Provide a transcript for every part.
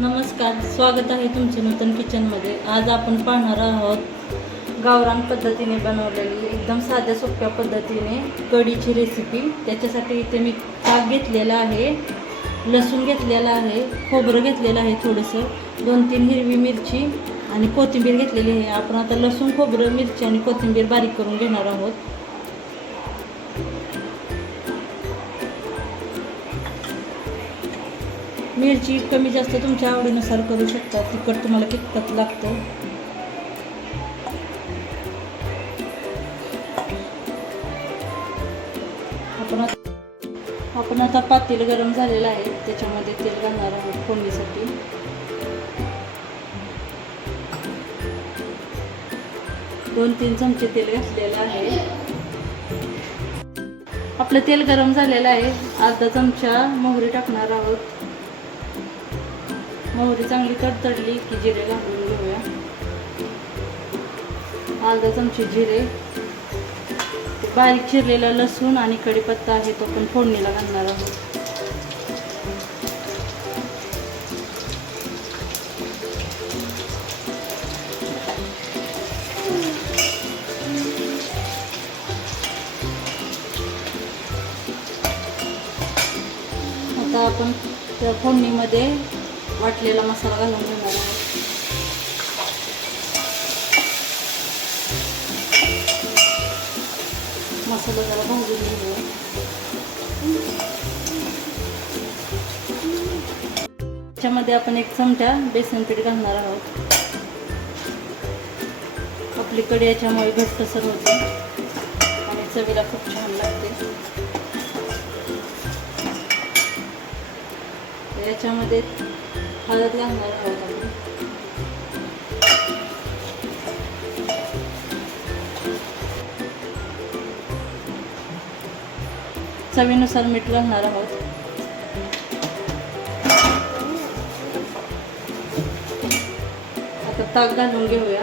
नमस्कार, स्वागत आहे तुमचे नूतन किचनमध्ये। आज आपण पाहणार आहोत गावरान पद्धतीने बनवलेली एकदम साध्या सोप्या पद्धतीने कढीची रेसिपी। त्याच्यासाठी इथे मी ताक घेतलेला आहे, लसूण घेतलेला आहे, खोबरं घेतलेलं आहे, थोडंसं 2-3 हिरवी मिरची आणि कोथिंबीर घेतलेली आहे। आपण आता लसूण, खोबरं, मिरची आणि कोथिंबीर बारीक करून घेणार आहोत। मिरची कमी जास्त तुमच्या आवडीनुसार करू शकता, तिखट तुम्हाला कितपत लागतं। आपण आता पातेलं गरम झालेलं आहे, त्याच्यामध्ये तेल घालणार आहोत फोडणीसाठी। दोन 3 चमचे तेल घातलेलं आहे। आपलं तेल गरम झालेलं आहे। अर्धा चमचा मोहरी टाकणार आहोत। मोहरी चांगली तडतडली की जिरे घालून घेऊया। अर्धा चमचे जिरे, बारीक चिरलेला लसूण आणि कढीपत्ता आहे तो पण फोडणीला घालणार आहोत। आता आपण त्या फोडणीमध्ये वाटलेला मसाला घालून घेणार आहोत। मसाला जरा भाजून घेऊया। त्याच्यामध्ये आपण 1 चमचा बेसन पीठ घालणार आहोत। आपली कढी याच्यामुळे घट्टसर होते आणि चवीला खूप छान लागते। याच्यामध्ये हळद घालणार आहोत आपण। चवीनुसार मीठ घालणार आहोत। आता ताक घालून घेऊया।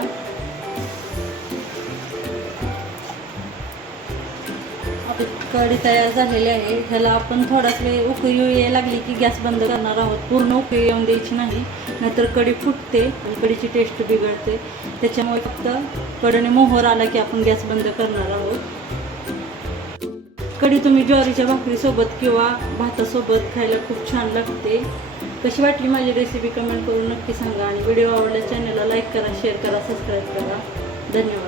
आपली कढी तयार झालेली आहे। ह्याला आपण थोडाच वेळ उकळी यायला लागली की गॅस बंद करणार आहोत। पूर्ण उकळी येऊन द्यायची नाही, नाहीतर कढी फुटते आणि कढीची टेस्ट बिघडते। त्याच्यामुळे फक्त कढीने मोहर आला की आपण गॅस बंद करणार आहोत। कढी तुम्ही ज्वारीच्या भाकरीसोबत किंवा भातासोबत खायला खूप छान लागते। कशी वाटली माझी रेसिपी कमेंट करून नक्की सांगा आणि व्हिडिओ आवडल्यास चॅनलला लाईक करा, शेअर करा, सबस्क्राईब करा। धन्यवाद।